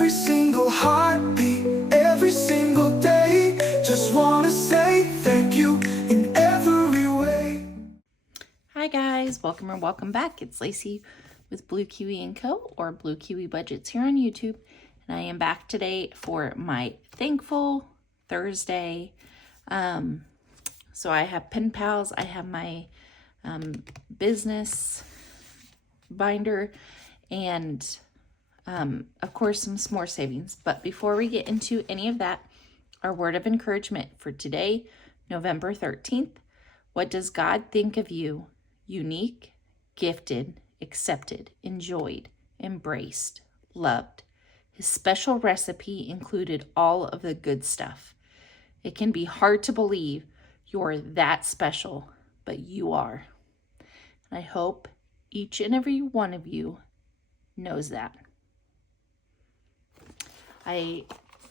every single heartbeat, every single day. Just wanna say thank you in every way. Hi guys, welcome or welcome back. It's Lacey with Blue Kiwi & Co. or Blue Kiwi Budgets here on YouTube. And I am back today for my Thankful Thursday. So I have pen pals, I have my business binder, and of course some Smore savings. But before we get into any of that, our word of encouragement for today, November 13th. What does God think of you? Unique, gifted, accepted, enjoyed, embraced, loved. His special recipe included all of the good stuff. It can be hard to believe you're that special, but you are. And I hope each and every one of you knows that. I've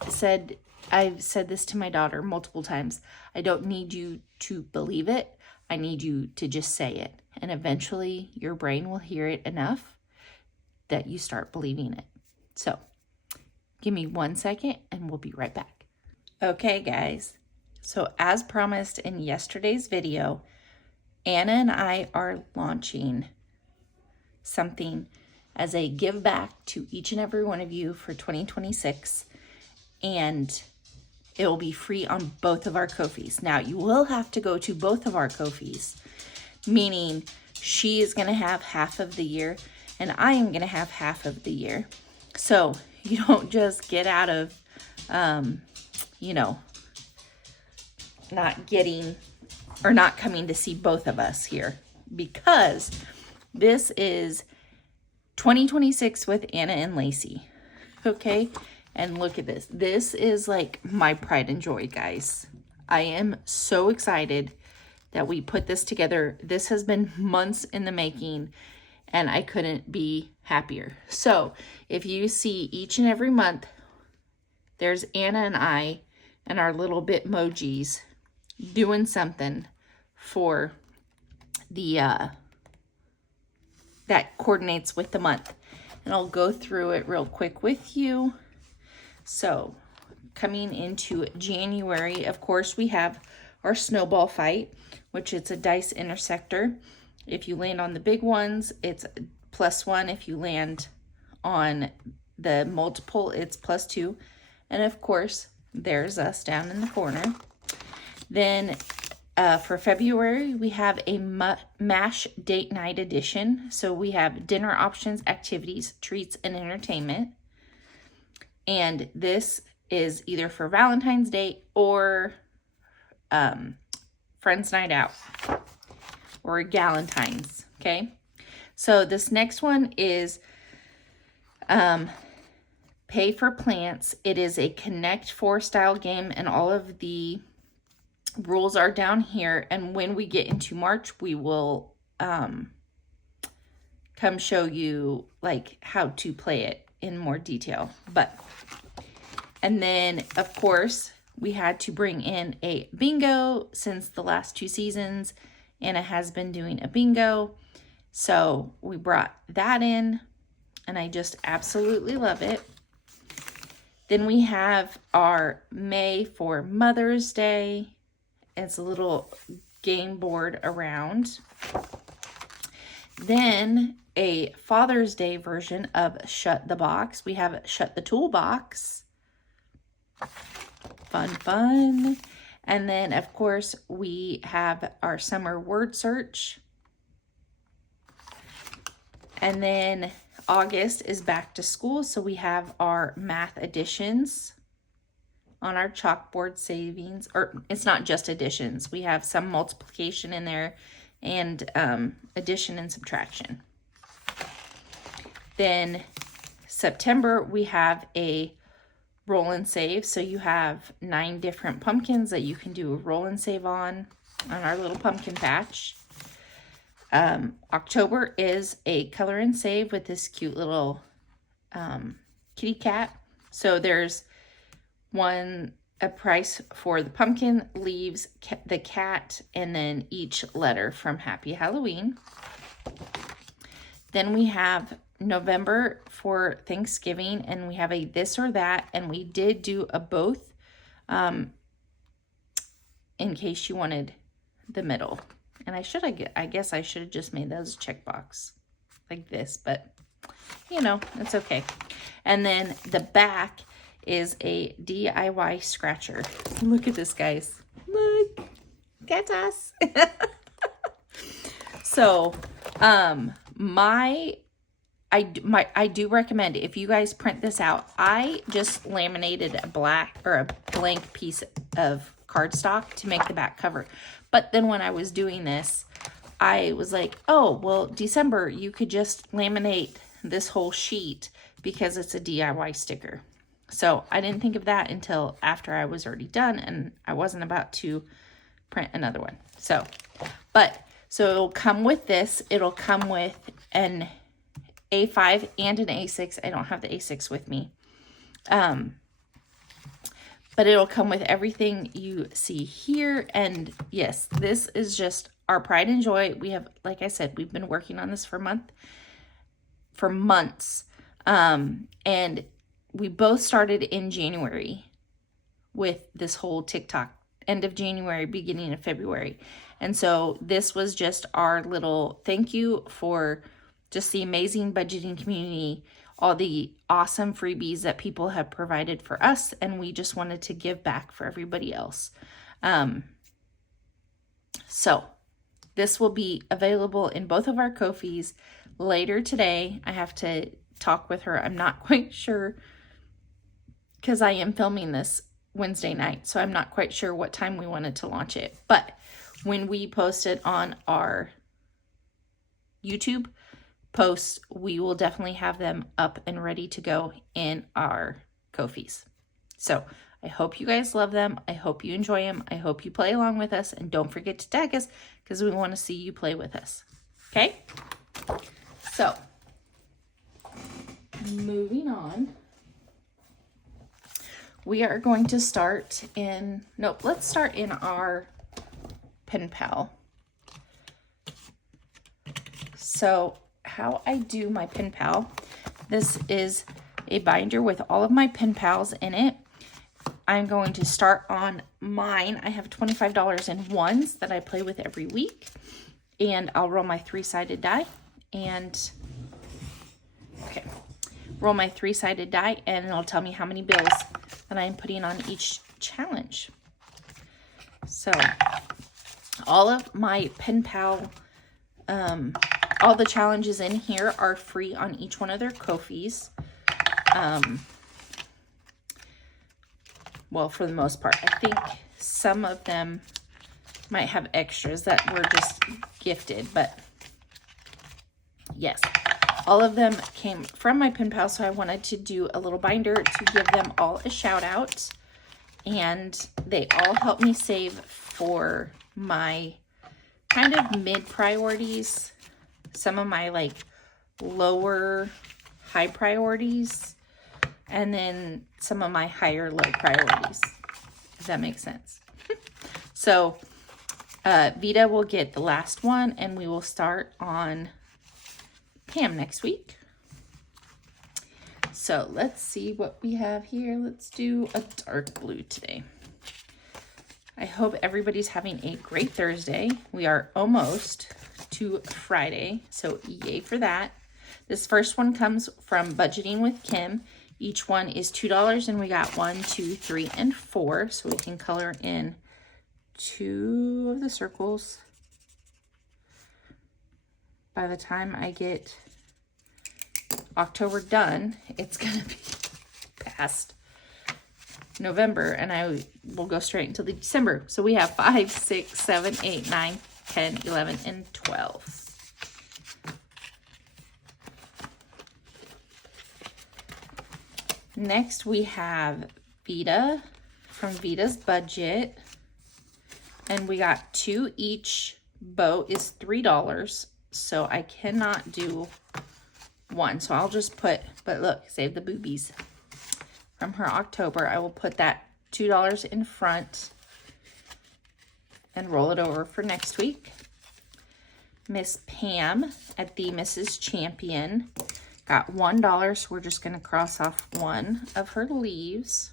said this to my daughter multiple times. I don't need you to believe it. I need you to just say it. And eventually your brain will hear it enough that you start believing it. So give me 1 second and we'll be right back. Okay, guys. So as promised in yesterday's video, Anna and I are launching something as a give back to each and every one of you for 2026. And it will be free on both of our Ko-fis. Now, you will have to go to both of our Ko-fis, meaning she is going to have half of the year and I am going to have half of the year. So you don't just get out of, not getting or not coming to see both of us here, because this is 2026 with Anna and Lacey. Okay. And look at this. This is like my pride and joy, guys. I am so excited that we put this together. This has been months in the making and I couldn't be happier. So if you see each and every month, there's Anna and I and our little Bitmojis doing something for the, that coordinates with the month. And I'll go through it real quick with you. So coming into January, of course, we have our snowball fight, which it's a dice intersector. If you land on the big ones, it's +1. If you land on the multiple, it's +2. And of course, there's us down in the corner. Then for February, we have a MASH date night edition. So we have dinner options, activities, treats, and entertainment. And this is either for Valentine's Day or Friends Night Out or Galentine's, okay? So this next one is Pay for Plants. It is a Connect 4 style game, and all of the rules are down here. And when we get into March, we will come show you like how to play it in more detail. And then of course we had to bring in a bingo since the last 2 seasons. Anna has been doing a bingo. So we brought that in and I just absolutely love it. Then we have our May for Mother's Day. It's a little game board around. Then a Father's Day version of Shut the Box. We have Shut the Toolbox. Fun. And then, of course, we have our summer word search. And then August is back to school. So we have our math additions on our chalkboard savings. Or it's not just additions. We have some multiplication in there and addition and subtraction. Then September, we have a roll and save. So you have 9 different pumpkins that you can do a roll and save on our little pumpkin patch. October is a color and save with this cute little kitty cat. So there's a price for the pumpkin, leaves, the cat, and then each letter from Happy Halloween. Then we have November for Thanksgiving, and we have a this or that, and we did do a both in case you wanted the middle. And I guess I should have just made those checkbox like this, but you know, it's okay. And then the back is a DIY scratcher. Look at this, guys. Look, that's us. So, I do recommend, if you guys print this out, I just laminated a blank piece of cardstock to make the back cover. But then when I was doing this, I was like, oh, well, December, you could just laminate this whole sheet because it's a DIY sticker. So I didn't think of that until after I was already done and I wasn't about to print another one. So it'll come with this. It'll come with an A5 and an A6. I don't have the A6 with me. But it'll come with everything you see here. And yes, this is just our pride and joy. We have, like I said, we've been working on this for months. And we both started in January with this whole TikTok, end of January, beginning of February. And so this was just our little thank you for just the amazing budgeting community, all the awesome freebies that people have provided for us, and we just wanted to give back for everybody else. So this will be available in both of our Ko-fis later today. I have to talk with her. I'm not quite sure because I am filming this Wednesday night, so I'm not quite sure what time we wanted to launch it. But when we post it on our YouTube posts, we will definitely have them up and ready to go in our Ko-fis. So I hope you guys love them. I hope you enjoy them. I hope you play along with us, and don't forget to tag us because we want to see you play with us. Okay? So moving on, we are going to start in, let's start in our pen pal. So how I do my pen pal, this is a binder with all of my pen pals in it. I'm going to start on mine. I have $25 in ones that I play with every week, and I'll roll my 3-sided die and roll my 3-sided die, and it'll tell me how many bills that I'm putting on each challenge. So all of my pen pal, all the challenges in here are free on each one of their Ko-fis. Well, for the most part. I think some of them might have extras that were just gifted, but yes, all of them came from my pen pal, so I wanted to do a little binder to give them all a shout out, and they all help me save for my kind of mid priorities, some of my like lower high priorities, and then some of my higher low priorities, if that makes sense. So Vita will get the last one, and we will start on Pam next week. So let's see what we have here. Let's do a dark blue today. I hope everybody's having a great Thursday. We are almost to Friday, so yay for that. This first one comes from Budgeting with Kim. Each one is $2, and we got 1, 2, 3, and 4, so we can color in 2 of the circles. By the time I get October done, it's gonna be past November, and I will go straight into the December. So we have 5, 6, 7, 8, 9, 10, 11, and 12. Next, we have Vita from Vita's Budget, and we got 2 each. Bow is $3, so I cannot do 1. So I'll just put, but look, save the boobies. From her October, I will put that $2 in front and roll it over for next week. Miss Pam at the Mrs. Champion got $1, so we're just going to cross off one of her leaves.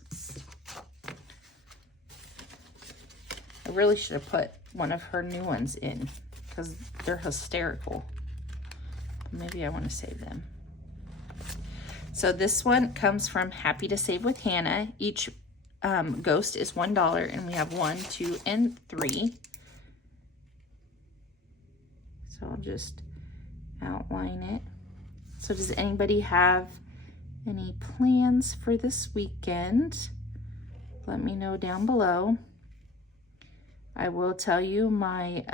I really should have put one of her new ones in because they're hysterical. Maybe I want to save them. So this one comes from Happy to Save with Hannah. Each ghost is $1, and we have 1, 2, and 3. So I'll just outline it. So does anybody have any plans for this weekend? Let me know down below. I will tell you my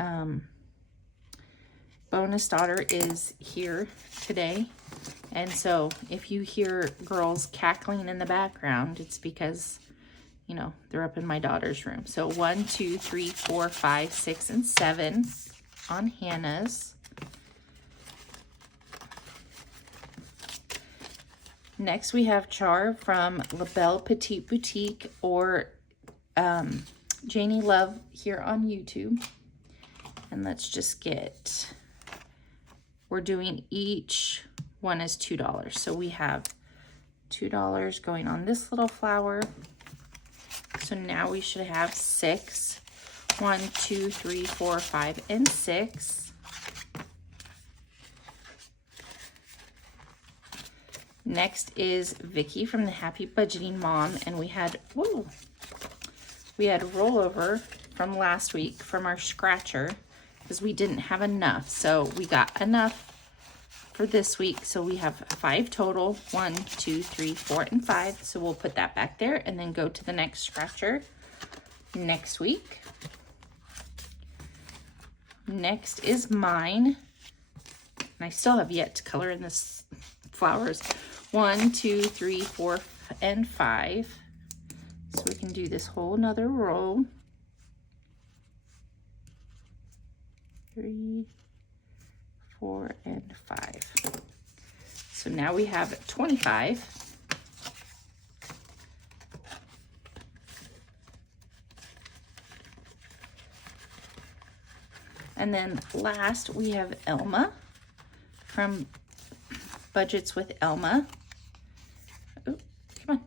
bonus daughter is here today. And so if you hear girls cackling in the background, it's because, you know, they're up in my daughter's room. So 1, 2, 3, 4, 5, 6, and 7 on Hannah's. Next we have Char from La Belle Petite Boutique, or Janie Love here on YouTube. And let's just get, we're doing each one is $2. So we have $2 going on this little flower. So now we should have 6. 1, 2, 3, 4, 5, and 6. Next is Vicky from the Happy Budgeting Mom, and we had rollover from last week from our scratcher because we didn't have enough. So we got enough for this week. So we have 5 total, 1, 2, 3, 4, and 5. So we'll put that back there and then go to the next scratcher next week. Next is mine. And I still have yet to color in this flowers. 1, 2, 3, 4, and 5. So we can do this whole nother row. 3, 4, and 5. So now we have 25. And then last we have Elma from Budgets with Elma. Oh, come on.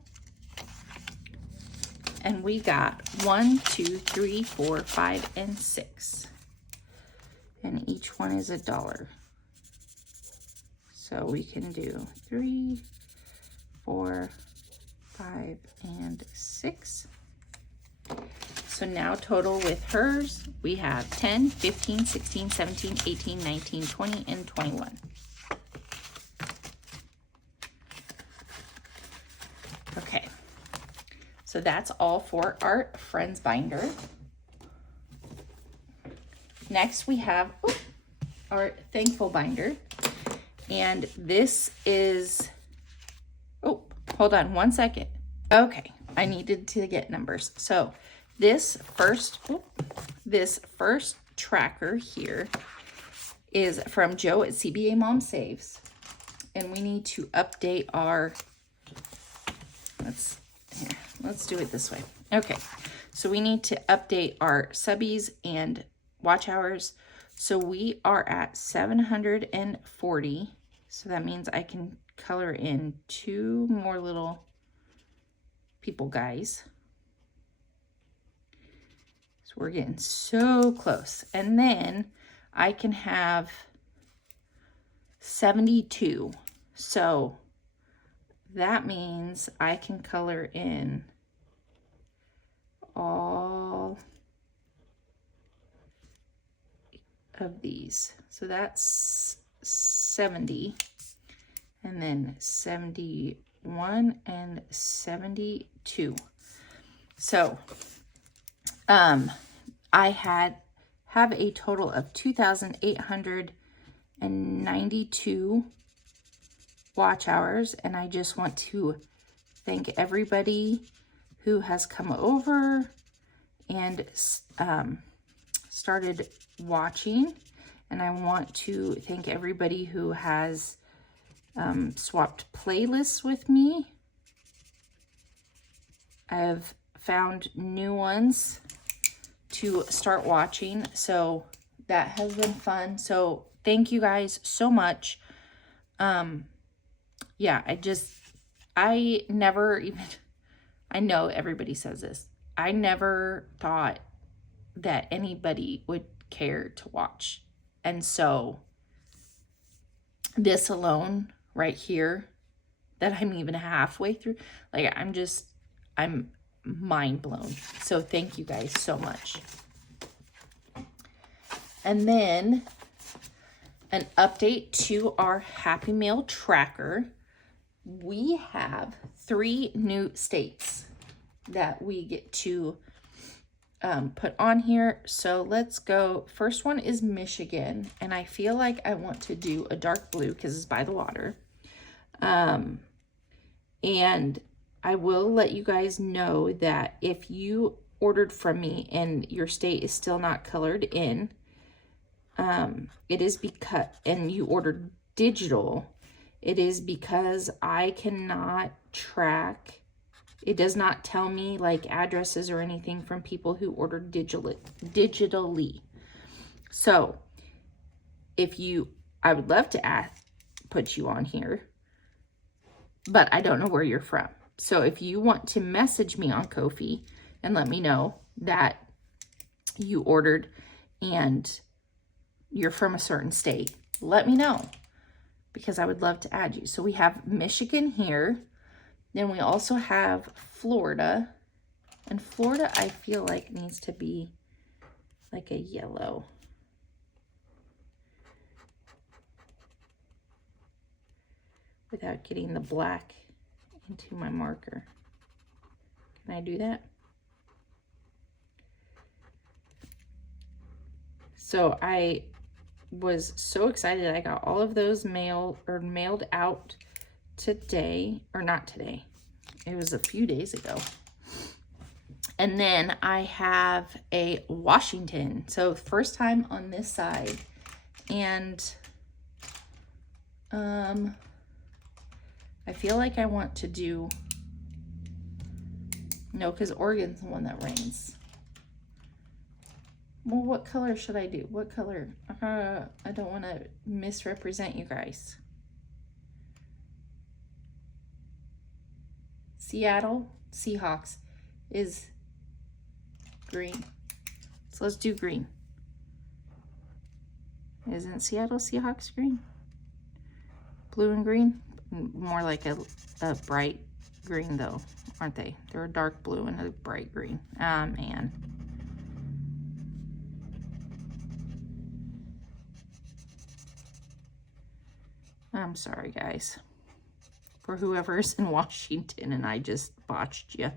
And we got 1, 2, 3, 4, 5, and 6. And each one is $1. So we can do 3, 4, 5, and 6. So now total with hers, we have 10, 15, 16, 17, 18, 19, 20, and 21. Okay, so that's all for our Friends binder. Next we have our Thankful binder. And this is, oh, hold on one second. Okay, I needed to get numbers. So this first tracker here is from Joe at CBA Mom Saves. And we need to update our, let's do it this way. Okay, so we need to update our subbies and watch hours. So we are at 740. So that means I can color in 2 more little people guys. So we're getting so close. And then I can have 72. So that means I can color in all of these. So that's 70, and then 71 and 72. So I have a total of 2,892 watch hours, and I just want to thank everybody who has come over and started watching, and I want to thank everybody who has swapped playlists with me. I've found new ones to start watching, so that has been fun. So thank you guys so much. yeah, I never even, I know everybody says this. I never thought that anybody would care to watch. And so this alone right here, that I'm even halfway through, like I'm mind blown. So thank you guys so much. And then an update to our Happy Mail tracker. We have 3 new states that we get to put on here. So let's go. First one is Michigan, and I feel like I want to do a dark blue because it's by the water. And I will let you guys know that if you ordered from me and your state is still not colored in, it is because, and you ordered digital, it is because I cannot track. It does not tell me like addresses or anything from people who ordered digitally. So I would love to put you on here, but I don't know where you're from. So if you want to message me on Ko-fi and let me know that you ordered and you're from a certain state, let me know, because I would love to add you. So we have Michigan here. Then we also have Florida. And Florida, I feel like needs to be like a yellow. Without getting the black into my marker. Can I do that? So I was so excited. I got all of those mailed out today, or not today. It was a few days ago. And then I have a Washington. So first time on this side. And I feel like I want to do, no, because Oregon's the one that rains. Well, what color should I do? What color? I don't want to misrepresent you guys. Seattle Seahawks is green. So let's do green. Isn't Seattle Seahawks green? Blue and green? More like a bright green though, aren't they? They're a dark blue and a bright green. Man. I'm sorry, guys, for whoever's in Washington and I just botched you.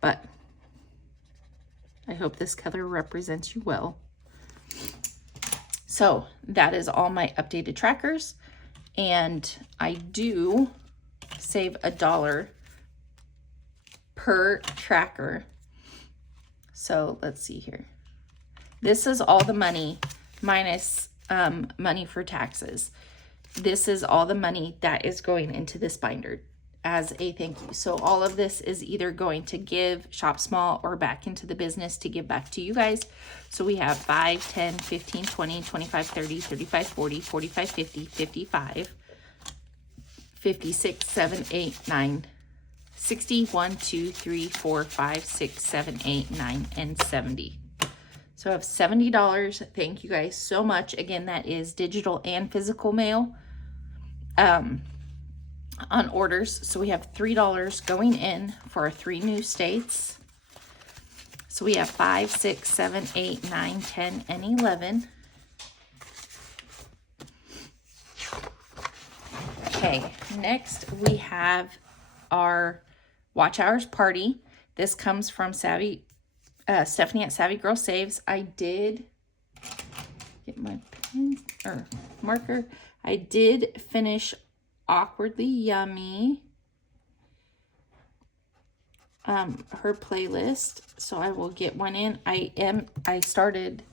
But I hope this color represents you well. So that is all my updated trackers. And I do save $1 per tracker. So let's see here. This is all the money minus money for taxes. This is all the money that is going into this binder as a thank you. So all of this is either going to give Shop Small or back into the business to give back to you guys. So we have 5, 10, 15, 20, 25, 30, 35, 40, 45, 50, 55, 56, 7, 8, 9, 60, 1, 2, 3, 4, 5, 6, 7, 8, 9, and 70. So I have $70. Thank you guys so much. Again, that is digital and physical mail on orders. So we have $3 going in for our 3 new states. So we have 5, 6, 7, 8, 9, 10, and 11. Okay, next we have our Watch Hours Party. This comes from Stephanie at Savvy Girl Saves. I did get my pen or marker. I did finish Awkwardly Yummy, her playlist, so I will get one in. I started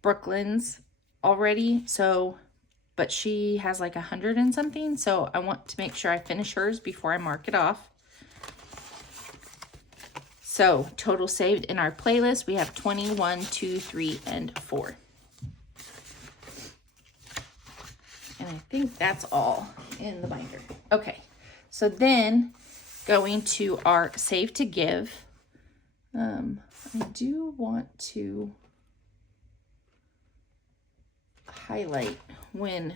Brooklyn's already, so, but she has like 100 and something, so I want to make sure I finish hers before I mark it off. So total saved in our playlist, we have 20, 1, 2, 3, and 4. And I think that's all. in the binder. Okay, so then going to our Save to Give. I do want to highlight when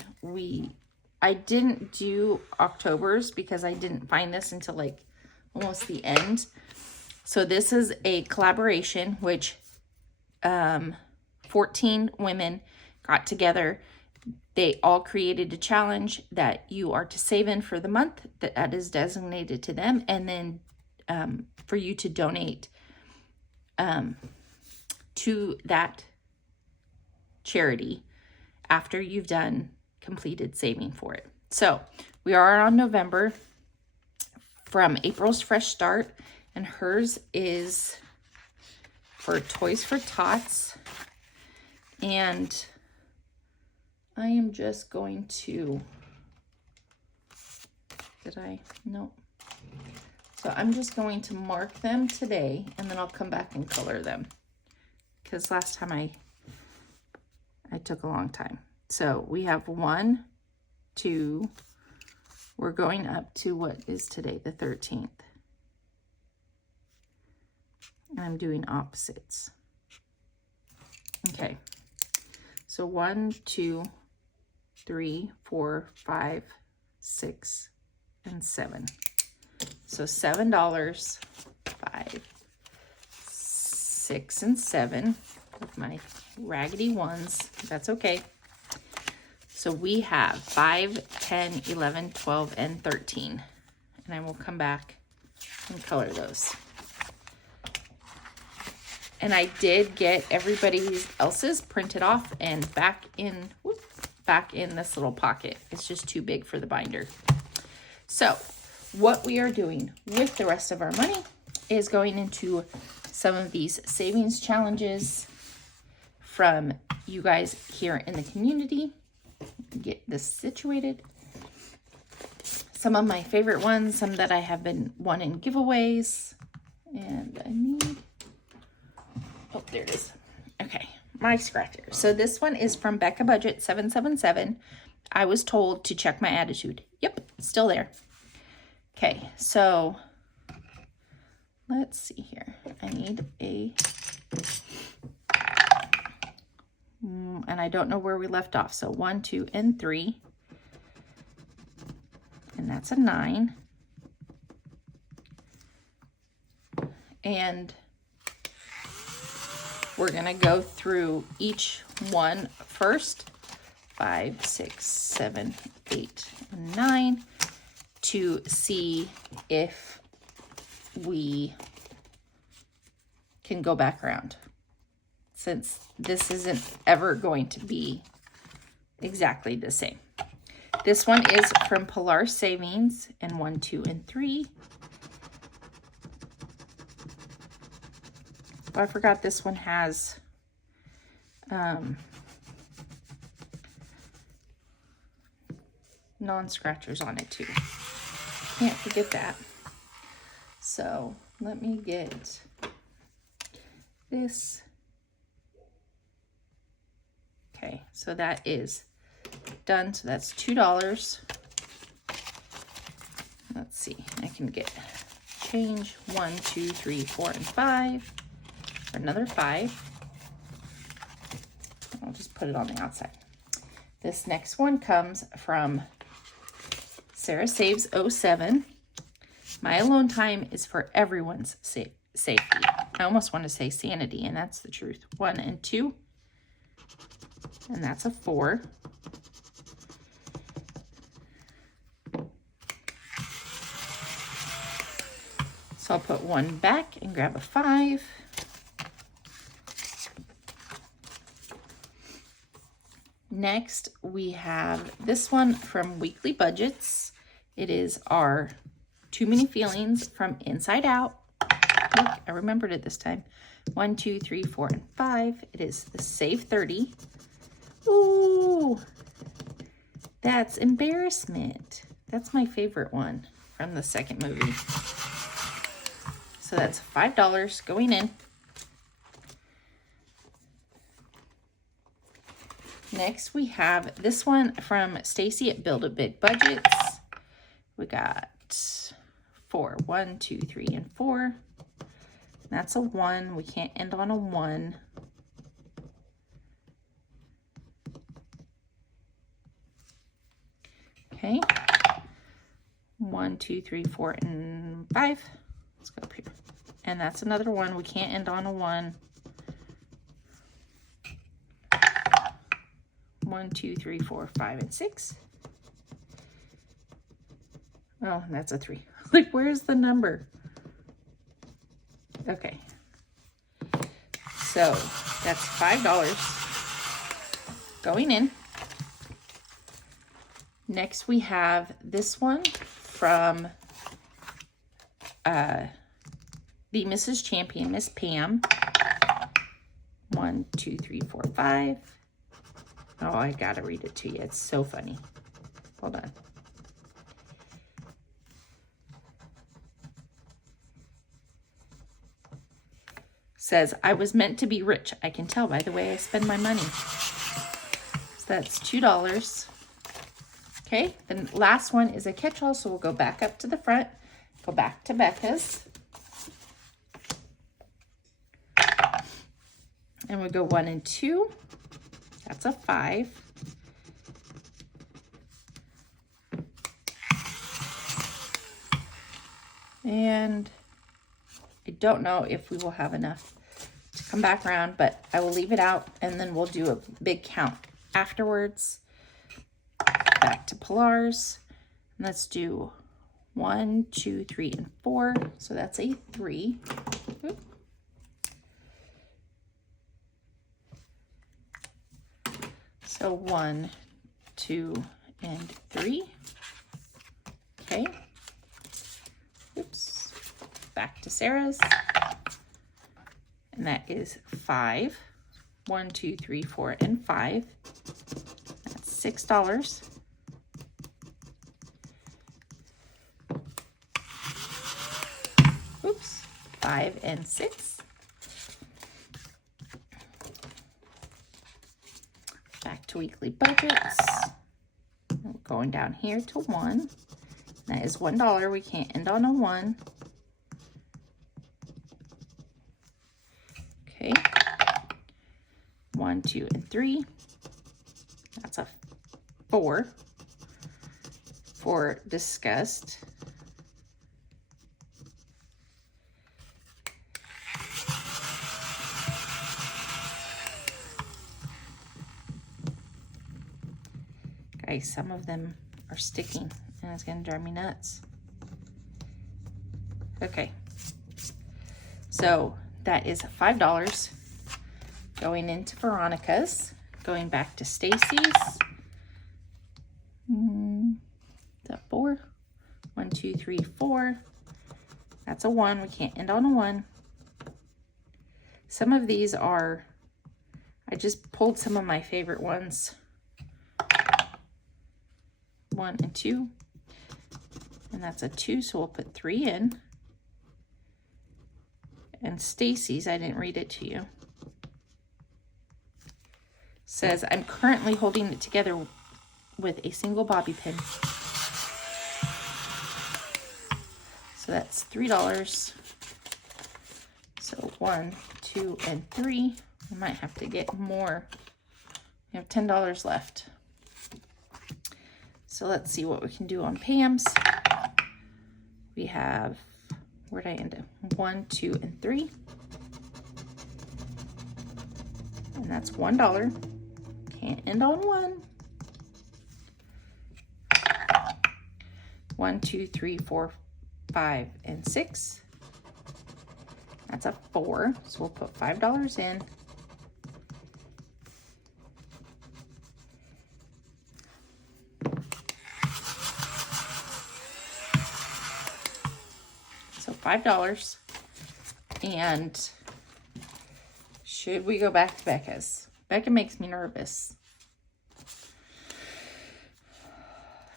I didn't do October's because I didn't find this until like almost the end. So this is a collaboration which 14 women got together. They all created a challenge that you are to save in for the month that is designated to them, and then for you to donate to that charity after you've completed saving for it. So we are on November from April's Fresh Start, and hers is for Toys for Tots. And I am just going to, no. So I'm just going to mark them today, and then I'll come back and color them, because last time I took a long time. So we have 1, 2, we're going up to what is today, the 13th. And I'm doing opposites. Okay. So 1, 2, 3, 4, 5, 6, and 7. So $7, 5, 6, and 7 with my raggedy ones. That's okay. So we have 5, 10, 11, 12, and 13. And I will come back and color those. And I did get everybody else's printed off and back in this little pocket. It's just too big for the binder. So what we are doing with the rest of our money is going into some of these savings challenges from you guys here in the community. Get this situated. Some of my favorite ones, some that I have been wanting giveaways. And I need, oh, there it is. Okay, my scratcher. So this one is from Becca Budget 777. I was told to check my attitude. Yep, still there. Okay, so let's see here. I need and I don't know where we left off. So 1, 2, and 3. And that's a 9. And we're going to go through each one first. 5, 6, 7, 8, and 9 to see if we can go back around, since this isn't ever going to be exactly the same. This one is from Pilar Savings, and 1, 2, and 3. Oh, I forgot this one has non-scratchers on it too. Can't forget that. So let me get this. Okay, so that is done. So that's $2. Let's see, I can get change 1, 2, 3, 4, and 5. Another 5. I'll just put it on the outside. This next one comes from Sarah Saves 07. My alone time is for everyone's safety. I almost want to say sanity, and that's the truth. 1 and 2. And that's a 4. So I'll put 1 back and grab a 5. Next, we have this one from Weekly Budgets. It is our Too Many Feelings from Inside Out. Look, I remembered it this time. 1, 2, 3, 4, and 5. It is the Save 30. Ooh, that's Embarrassment. That's my favorite one from the second movie. So that's $5 going in. Next, we have this one from Stacy at Build a Big Budgets. We got 4. 1, 2, 3, and 4. That's a 1. We can't end on a 1. Okay. 1, 2, 3, 4, and 5. Let's go up here. And that's another 1. We can't end on a 1. 1, 2, 3, 4, 5, and 6. Oh, that's a 3. Like, where's the number? Okay. So that's $5 going in. Next we have this one from the Mrs. Champion, Miss Pam. 1, 2, 3, 4, 5. Oh, I gotta read it to you. It's so funny. Hold on. Says, I was meant to be rich. I can tell by the way I spend my money. So that's $2. Okay, the last one is a catch-all, so we'll go back up to the front, go back to Becca's. And we go 1 and 2. That's a 5. And I don't know if we will have enough to come back around, but I will leave it out and then we'll do a big count afterwards. Back to Pilar's. And let's do 1, 2, 3, and 4. So that's a 3. Oop. So 1, 2, and 3. Okay. Oops. Back to Sarah's. And that is 5. 1, 2, 3, 4, and 5. That's $6. Oops. 5 and 6. Back to weekly budgets. We're going down here to 1. That is $1. We can't end on a 1. Okay. 1, 2, and 3. That's a 4 for disgust. Guys, some of them are sticking and it's gonna drive me nuts. Okay, so that is $5 going into Veronica's, going back to Stacy's. Is that 4? 1, 2, 3, 4. That's a 1. We can't end on a 1. Some of these are, I just pulled some of my favorite ones. 1 and 2. And that's a 2, so we'll put 3 in. And Stacy's, I didn't read it to you. Says, I'm currently holding it together with a single bobby pin. So that's $3. So 1, 2, and 3. I might have to get more. We have $10 left. So let's see what we can do on Pam's. We have, where'd I end up? 1, 2, and 3. And that's $1. Can't end on 1. 1, 2, 3, 4, 5, and 6. That's a 4. So we'll put $5 in. So $5. And should we go back to Becca's? Becca makes me nervous.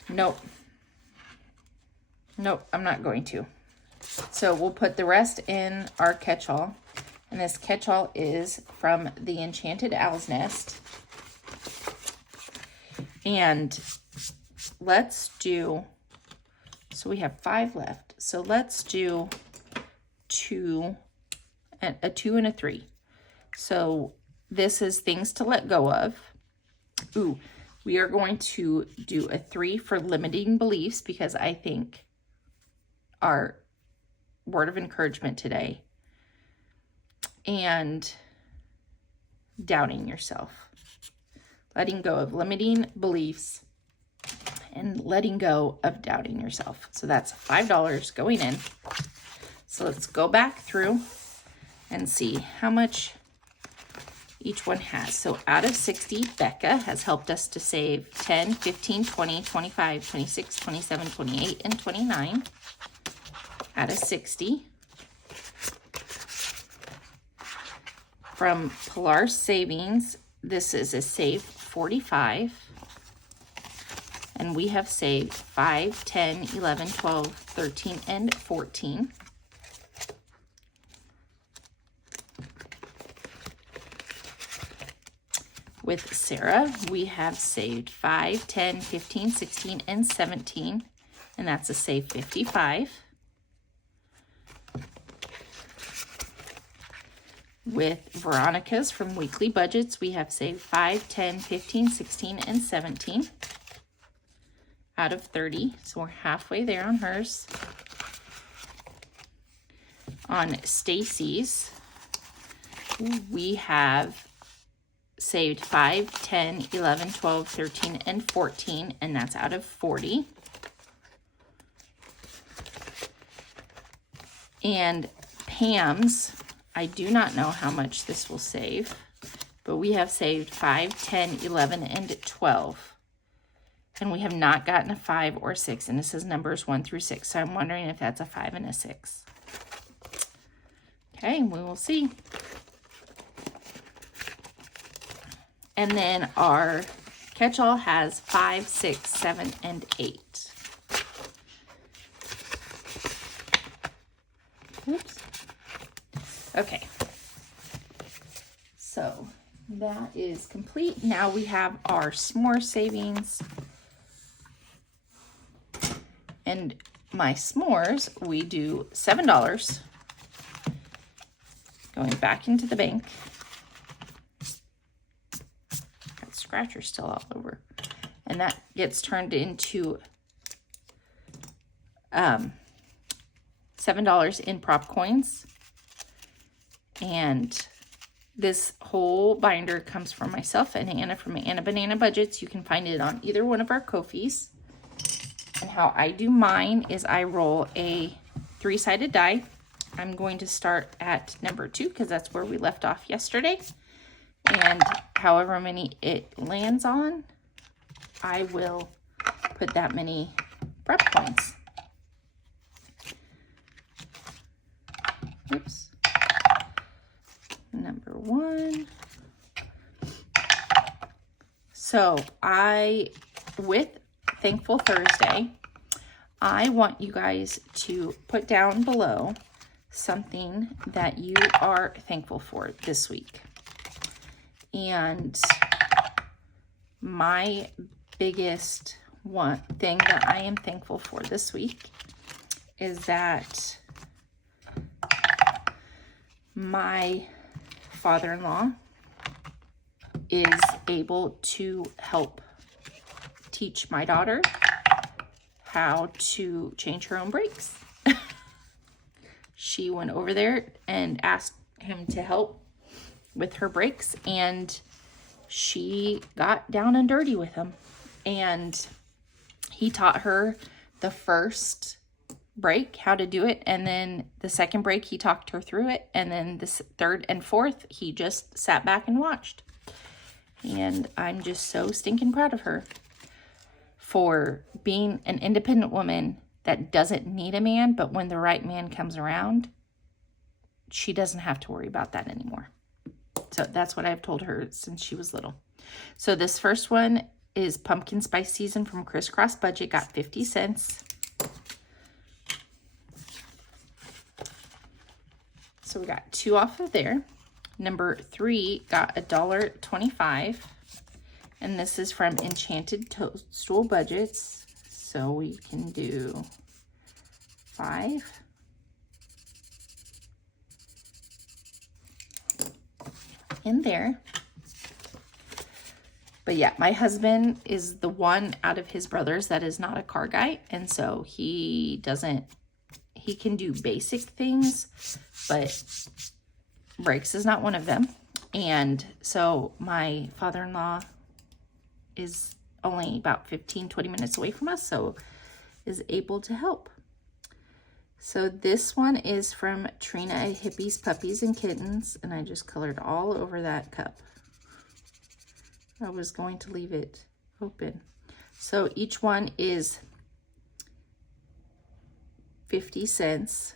Nope. Nope, I'm not going to. So we'll put the rest in our catch-all. And this catch-all is from the Enchanted Owl's Nest. And let's do, So we have 5 left. So let's do 2, a 2 and a 3. So this is things to let go of. Ooh, we are going to do a 3 for limiting beliefs, because I think our word of encouragement today, and doubting yourself. Letting go of limiting beliefs and letting go of doubting yourself. So that's $5 going in. So let's go back through and see how much each one has. So out of 60, Becca has helped us to save 10, 15, 20, 25, 26, 27, 28, and 29 out of 60. From Pilar Savings, this is a save 45. And we have saved 5, 10, 11, 12, 13, and 14. With Sarah, we have saved 5, 10, 15, 16, and 17. And that's a save 55. With Veronica's from Weekly Budgets, we have saved 5, 10, 15, 16, and 17 out of 30. So we're halfway there on hers. On Stacy's, we have saved 5, 10, 11, 12, 13, and 14, and that's out of 40. And Pam's, I do not know how much this will save, but we have saved 5, 10, 11, and 12. And we have not gotten a 5 or 6, and this is numbers 1 through 6. So I'm wondering if that's a 5 and a 6. Okay, we will see. And then our catch-all has 5, 6, 7, and 8. Oops. Okay. So that is complete. Now we have our Smore savings. And my s'mores, we do $7 going back into the bank. Got scratchers still all over. And that gets turned into $7 in prop coins. And this whole binder comes from myself and Anna from Anna Banana Budgets. You can find it on either one of our Ko-fis. And how I do mine is I roll a 3-sided die. I'm going to start at number 2 because that's where we left off yesterday. And however many it lands on, I will put that many prep points. Oops. Number 1. So with Thankful Thursday, I want you guys to put down below something that you are thankful for this week. And my biggest thing that I am thankful for this week is that my father-in-law is able to help teach my daughter how to change her own brakes. She went over there and asked him to help with her brakes, and she got down and dirty with him. And he taught her the first brake, how to do it, and then the second brake, he talked her through it, and then the third and fourth, he just sat back and watched. And I'm just so stinking proud of her for being an independent woman that doesn't need a man, but when the right man comes around, she doesn't have to worry about that anymore. So that's what I've told her since she was little. So this first one is Pumpkin Spice Season from Crisscross Budget, got 50 cents. So we got 2 off of there. Number 3 got $1.25. And this is from Enchanted Toadstool Budgets. So we can do 5. In there. But yeah, my husband is the one out of his brothers that is not a car guy. And so he can do basic things, but brakes is not one of them. And so my father-in-law is only about 15-20 minutes away from us, so is able to help. So this one is from Trina at Hippies, Puppies, and Kittens, and I just colored all over that cup. I was going to leave it open. So each one is 50 cents.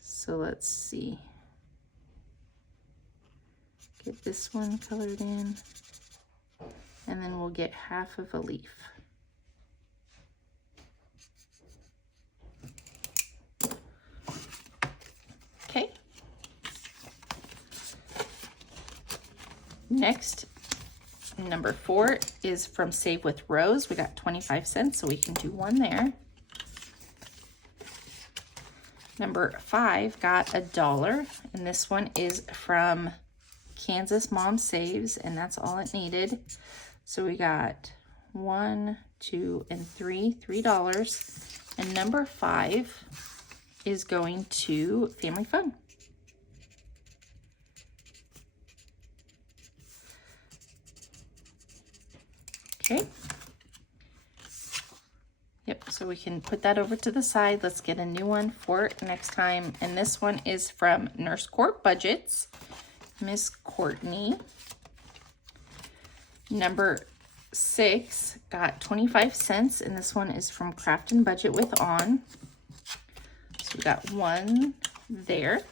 So let's see. Get this one colored in, and then we'll get half of a leaf. Okay. Next, number 4 is from Save with Rose. We got 25 cents, so we can do one there. Number 5 got $1, and this one is from Kansas Mom Saves, and that's all it needed. So we got 1, 2, and 3, $3. And number 5 is going to Family Fun. Okay. Yep, so we can put that over to the side. Let's get a new one for next time. And this one is from Nurse Court Budgets, Miss Courtney. Number 6 got 25 cents, and this one is from Craft and Budget with On. So we got one there.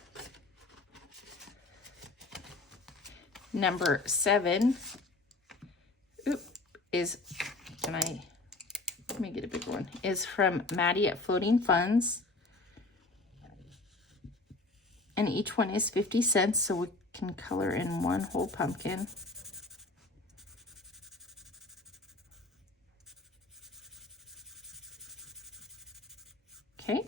Number 7 is, let me get a bigger one, is from Maddie at Floating Funds. And each one is 50 cents, so we can color in one whole pumpkin. Okay.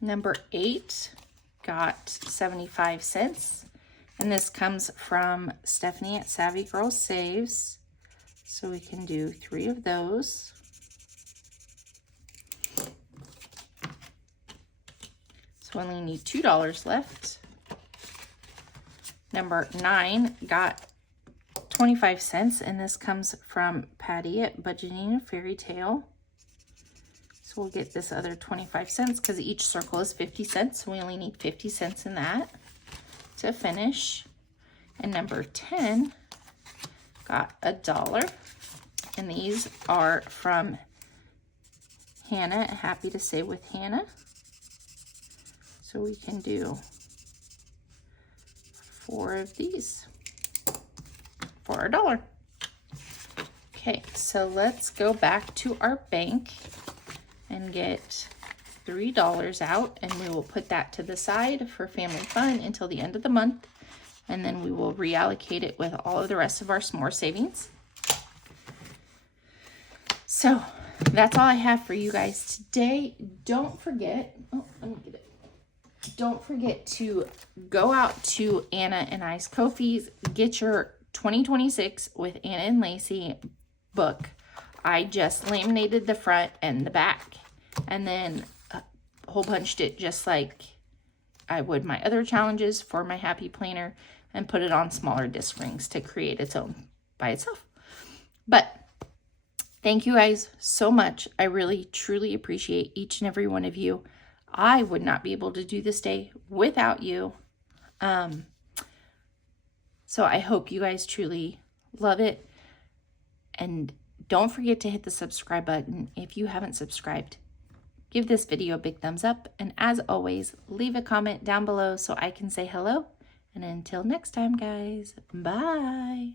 Number 8 got 75 cents. And this comes from Stephanie at Savvy Girl Saves. So we can do 3 of those. So we only need $2 left. Number 9 got 25 cents, and this comes from Patty at Budgeting a Fairy Tale. So we'll get this other 25 cents because each circle is 50 cents. So we only need 50 cents in that to finish. And number 10 got $1. And these are from Hannah at Happy to Save with Hannah. So we can do 4 of these for $1. Okay, so let's go back to our bank and get $3 out, and we will put that to the side for Family Fun until the end of the month, and then we will reallocate it with all of the rest of our Smore savings. So that's all I have for you guys today. Don't forget, don't forget to go out to Anna and I's Ko-fi's, get your 2026 with Anna and Lacey book. I just laminated the front and the back, and then hole punched it just like I would my other challenges for my Happy Planner, and put it on smaller disc rings to create its own by itself. But thank you guys so much. I really, truly appreciate each and every one of you. I would not be able to do this day without you. So I hope you guys truly love it. And don't forget to hit the subscribe button if you haven't subscribed. Give this video a big thumbs up. And as always, leave a comment down below so I can say hello. And until next time, guys, bye.